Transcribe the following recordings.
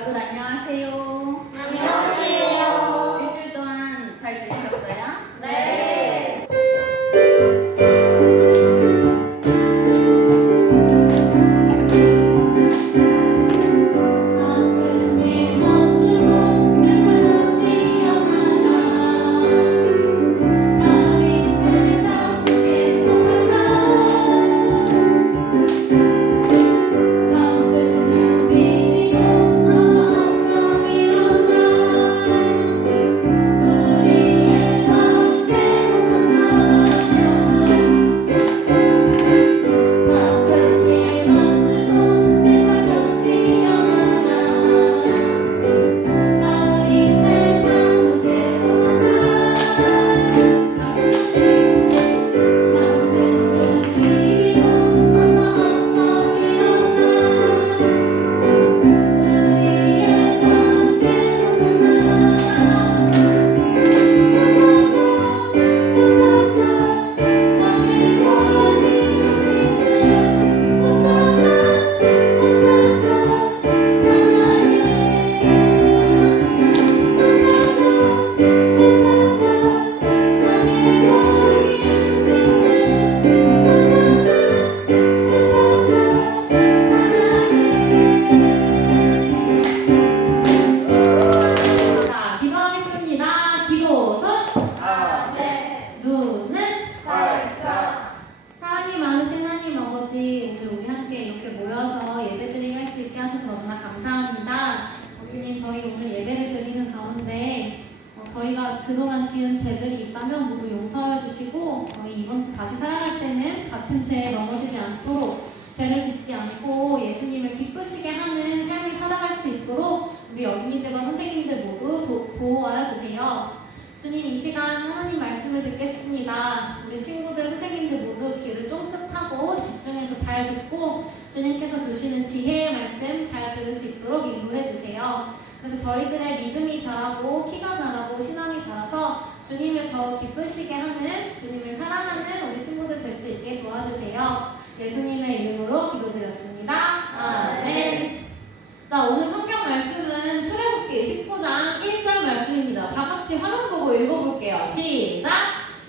여러분 안녕하세요. 안녕하세요. 일주일 동안 잘 지내셨어요? 네. 모든 일 멈추고 맨발로 뛰어나가 나를 세상 속에 벗어나 잠든 유비리고 어서 일어나 우리의 함께 벗어나 바쁜 일 멈추고 맨발로 뛰어나가 나의 세상 속에 벗어나 잠든 눈 비비고 어서 일어나 우리의 함께 자, 기도하겠습니다. 기도선 눈은 하나님 많으신 하나님 아버지, 오늘 우리 함께 이렇게 모여서 예배드리게 할 수 있게 하셔서 너무나 감사합니다. 주님, 저희 오늘 예배를 드리는 가운데 저희가 그동안 지은 죄들이 있다면 모두 용서해 주시고 저희 이번 주 다시 살아갈 때는 같은 죄에 넘어지지 않도록 죄를 짓지 않고 예수님을 기쁘시게 하는 삶을 살아갈 수 있도록 우리 어린이들과 선생님들 모두 보호하여 주세요. 주님, 이 시간 하나님 말씀을 듣겠습니다. 우리 친구들, 선생님들 모두 귀를 쫑긋하고 집중해서 잘 듣고 주님께서 주시는 지혜의 말씀 잘 들을 수 있도록 인도해 주세요. 그래서 저희들의 믿음이 자라고 키가 자라고 신앙이 자라서 주님을 더 기쁘시게 하는, 주님을 사랑하는 우리 친구들 될 수 있게 도와주세요. 예수님의 이름으로 기도드렸습니다. 아멘. 자, 오늘 성경 말씀은 출애굽기 19장 1절 말씀입니다. 다 같이 화면 보고 읽어볼게요. 시작!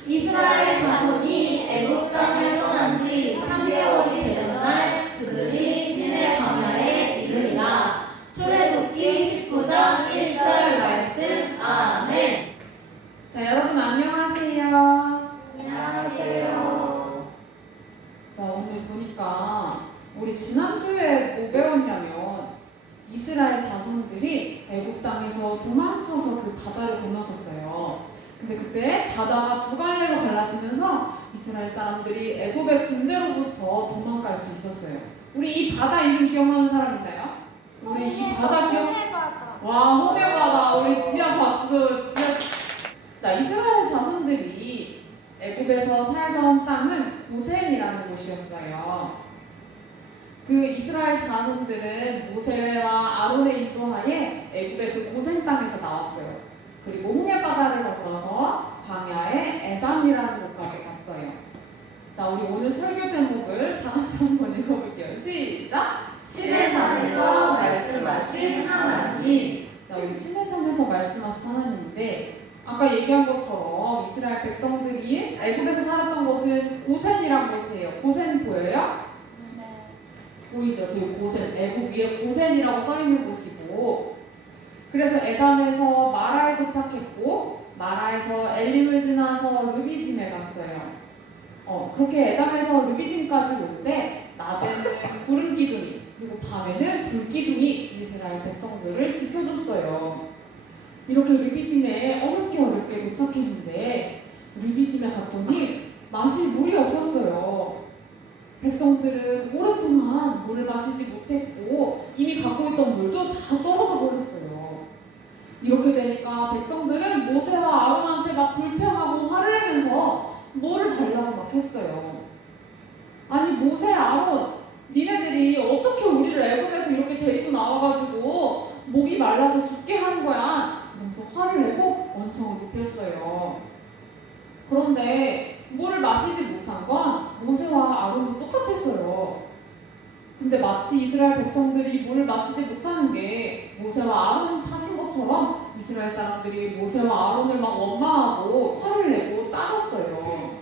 이스라엘 자손이 애굽 땅을 떠난 지 3개월이 되던 날 그들이 시내 광야에 이르리라. 출애굽기 19장 1절 말씀. 아멘. 자, 여러분 안녕하세요. 안녕하세요. 자, 오늘 보니까 우리 지난주에 뭐 배웠냐면 이스라엘 자손들이 애굽 땅에서 도망쳐서 그 바다를 건넜었어요. 근데 그때 바다가 두 갈래로 갈라지면서 이스라엘 사람들이 애굽의 군대로부터 도망갈 수 있었어요. 우리 이 바다 이름 기억나는 사람 있나요? 우리 이 바다 기억? 와, 홍해바다. 우리 지아 박수. 자, 이스라엘 자손들이 애굽에서 살던 땅은 고센이라는 곳이었어요. 그 이스라엘 자손들은 모세와 아론의 인도하에 애굽의 그 고센 땅에서 나왔어요. 그리고 홍해바다를 건너서 광야의 에담이라는 곳까지 갔어요. 자, 우리 오늘 설교 제목을 다 같이 한번 읽어볼게요. 시작! 시내산에서 말씀하신 하나님. 자, 우리 시내산에서 말씀하신 하나님인데 아까 얘기한 것처럼 이스라엘 백성들이 애굽에서 살았던 곳은 고센이란 곳이에요. 고센 보여요? 보이죠? 저기 고센, 애굽 위에 고센이라고 써있는 곳이고, 그래서 에담에서 마라에 도착했고 마라에서 엘림을 지나서 르비딤에 갔어요. 그렇게 에담에서 르비딤까지 오는데 낮에는 구름 기둥이 그리고 밤에는 불 기둥이 이스라엘 백성들을 지켜줬어요. 이렇게 르비딤에 어렵게 도착했는데 르비딤에 갔더니 마실 물이 없었어요. 백성들은 오랫동안 물을 마시지 못했고 이미 갖고 있던 물도 다 떨어져 버렸어요. 이렇게 되니까 백성들은 모세와 아론한테 막 불평하고 화를 내면서 물을 달라고 막 했어요. 아니, 모세, 아론, 니네들이 어떻게 우리를 애굽에서 이렇게 데리고 나와가지고 목이 말라서 죽게 하는 거야? 이러면서 화를 내고 원성을 높였어요. 그런데 물을 마시지 못한 건 모세와 아론도 똑같았어요. 근데 마치 이스라엘 백성들이 물을 마시지 못하는 게 모세와 이스라엘 사람들이 모세와 아론을 막 원망하고 화를 내고 따졌어요.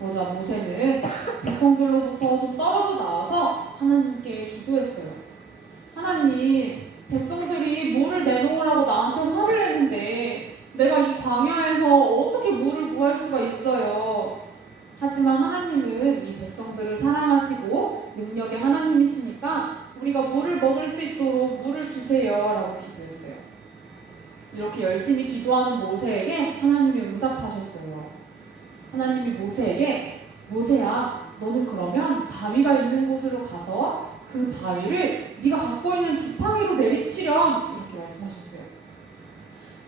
그러자 모세는 백성들로부터 좀 떨어져 나와서 하나님께 기도했어요. 하나님, 백성들이 물을 내놓으라고 나한테 화를 내는데 내가 이 광야에서 어떻게 물을 구할 수가 있어요. 하지만 하나님은 이 백성들을 사랑하시고 능력의 하나님이시니까 우리가 물을 먹을 수 있도록 물을 주세요 라고 기도했어요. 이렇게 열심히 기도하는 모세에게 하나님이 응답하셨어요. 하나님이 모세에게 모세야, 너는 그러면 바위가 있는 곳으로 가서 그 바위를 네가 갖고 있는 지팡이로 내리치렴 이렇게 말씀하셨어요.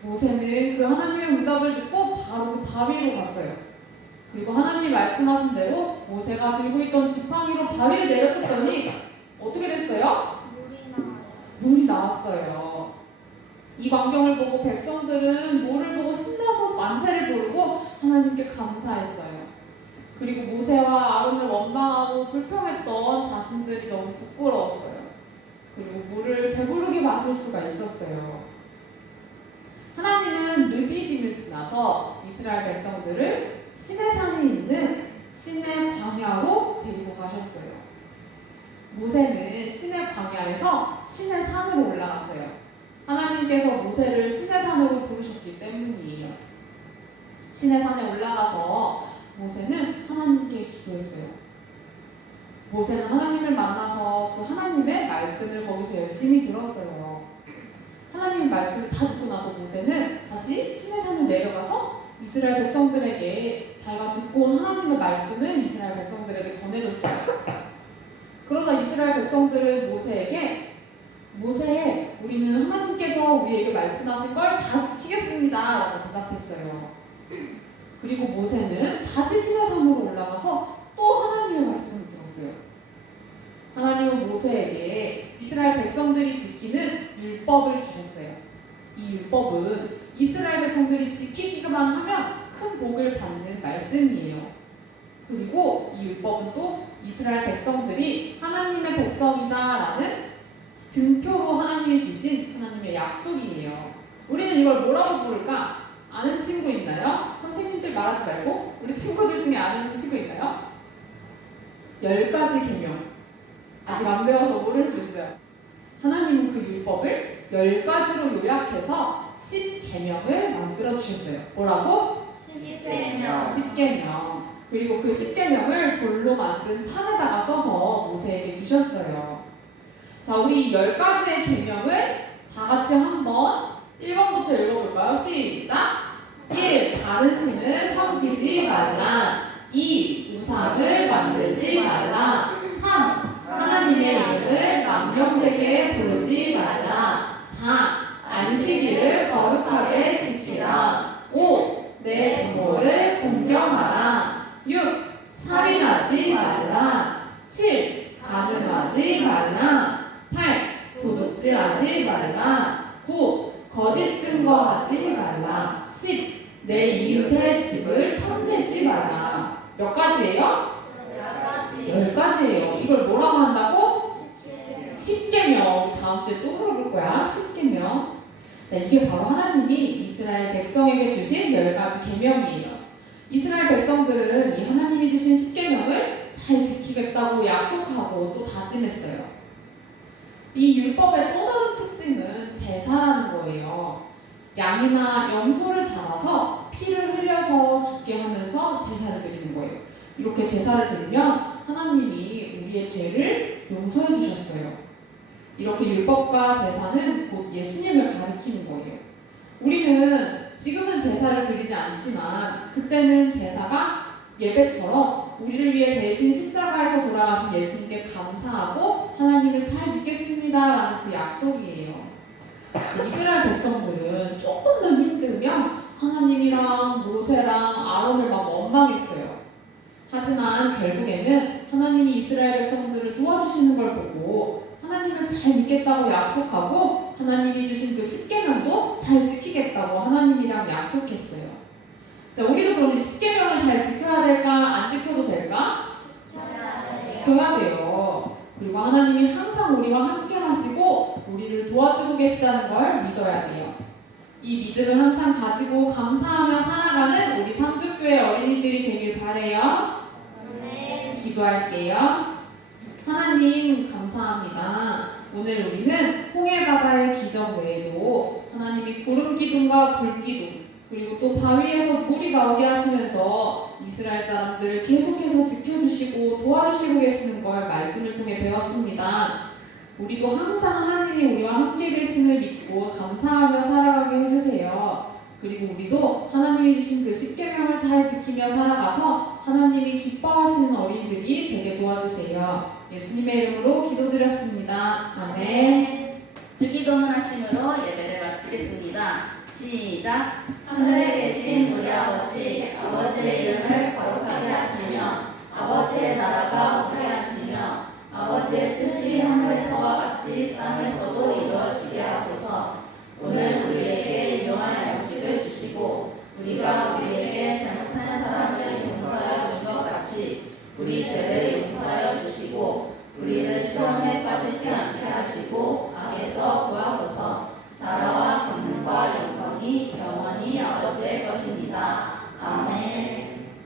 모세는 그 하나님의 응답을 듣고 바로 그 바위로 갔어요. 그리고 하나님이 말씀하신 대로 모세가 들고 있던 지팡이로 바위를 내려쳤더니 어떻게 됐어요? 물이 나왔어요. 이 광경을 보고 백성들은 물을 보고 신나서 만세를 부르고 하나님께 감사했어요. 그리고 모세와 아론을 원망하고 불평했던 자신들이 너무 부끄러웠어요. 그리고 물을 배부르게 마실 수가 있었어요. 하나님은 르비딤을 지나서 이스라엘 백성들을 시내산에 있는 시내 광야로 데리고 가셨어요. 모세는 시내 광야에서 시내 산으로 올라갔어요. 하나님께서 모세를 시내 산으로 부르셨기 때문이에요. 시내 산에 올라가서 모세는 하나님께 기도했어요. 모세는 하나님을 만나서 그 하나님의 말씀을 거기서 열심히 들었어요. 하나님의 말씀을 다 듣고 나서 모세는 다시 시내 산을 내려가서 이스라엘 백성들에게 자기가 듣고 온 하나님의 말씀을 이스라엘 백성들에게 전해줬어요. 그러자 이스라엘 백성들은 모세에게 모세, 우리는 하나님께서 우리에게 말씀하신 걸 다 지키겠습니다 라고 대답했어요. 그리고 모세는 다시 시내산으로 올라가서 또 하나님의 말씀을 들었어요. 하나님은 모세에게 이스라엘 백성들이 지키는 율법을 주셨어요. 이 율법은 이스라엘 백성들이 지키기만 하면 큰 복을 받는 말씀이에요. 그리고 이 율법은 또 이스라엘 백성들이 하나님의 백성이다라는 증표로 하나님이 주신 하나님의 약속이에요. 우리는 이걸 뭐라고 부를까? 아는 친구 있나요? 선생님들 말하지 말고 우리 친구들 중에 아는 친구 있나요? 10가지 계명. 아직 안 배워서 모를 수 있어요. 하나님은 그 율법을 10가지로 요약해서 10계명을 만들어 주셨어요. 뭐라고? 10계명. 그리고 그 10계명을 돌로 만든 판에다가 써서 모세에게 주셨어요. 자, 우리 10가지의 계명을 다 같이 한번 1번부터 읽어볼까요? 시작! 1. 다른 신을 섬기지 말라. 2. 우상을 만들지 말라. 3. 하나님의 이름을 망령되게 부르지 말라. 4. 안식일을 거룩하게 지키라. 5. 내 부모를 공경하라. 6. 살인하지 말라. 7. 간음하지 말라. 8. 도둑질하지 말라. 9. 거짓 증거하지 말라. 10. 내 이웃의 집을 탐내지 말라. 몇 가지예요? 10가지예요. 이걸 뭐라고 한다고? 10계명. 다음 주에 또 물어볼 거야. 10계명. 자, 이게 바로 하나님이 이스라엘 백성에게 주신 10가지 계명이에요. 이스라엘 백성들은 이 하나님이 주신 10계명을 잘 지키겠다고 약속하고 또 다짐했어요. 이 율법의 또 다른 특징은 제사라는 거예요. 양이나 염소를 잡아서 피를 흘려서 죽게 하면서 제사를 드리는 거예요. 이렇게 제사를 드리면 하나님이 우리의 죄를 용서해 주셨어요. 이렇게 율법과 제사는 곧 예수님을 가리키는 거예요. 우리는 지금은 제사를 드리지 않지만 그때는 제사가 예배처럼 우리를 위해 대신 십자가에서 돌아가신 예수님께 감사하고 하나님을 잘 믿겠습니다라는 그 약속이에요. 이스라엘 백성들은 조금만 힘들면 하나님이랑 모세랑 아론을 막 원망했어요. 하지만 결국에는 하나님이 이스라엘 백성들을 도와주시는 걸 보고 하나님을 잘 믿겠다고 약속하고 하나님이 주신 그 10계명도 잘 지키겠다고 하나님이랑 약속했어요. 자, 우리도 그럼 10계명을 잘 지켜야 될까? 안 지켜도 될까? 지켜야 돼요. 그리고 하나님이 항상 우리와 함께 하시고 우리를 도와주고 계시다는 걸 믿어야 돼요. 이 믿음을 항상 가지고 감사하며 살아가는 우리 삼주교회 어린이들이 되길 바래요. 기도할게요. 하나님 감사합니다. 오늘 우리는 홍해바다의 기적 외에도 하나님이 구름 기둥과 불 기둥 그리고 또 바위에서 물이 나오게 하시면서 이스라엘 사람들을 계속해서 지켜주시고 도와주시고 계시는 걸 말씀을 통해 배웠습니다. 우리도 항상 하나님이 우리와 함께 계심을 믿고 감사하며 살아가게 해주세요. 그리고 우리도 하나님이 주신 그 십계명을 잘 지키며 살아가서 하나님이 기뻐하시는 어린이들이 되게 도와주세요. 예수님의 이름으로 기도드렸습니다. 아멘. 주기도문 하심으로 예배를 마치겠습니다. 시작. 하늘에 계신 우리 아버지, 아버지의 이름을 거룩하게 하시며 아버지의 나라가 오게 하시며 아버지의 뜻이 하늘에서와 같이 땅에서도 이루어지게 하소서. 오늘 우리에게 일용할 양식을 주시고 우리가 우리에게 잘못한 사람을 용서하여 준 것 같이 우리 죄를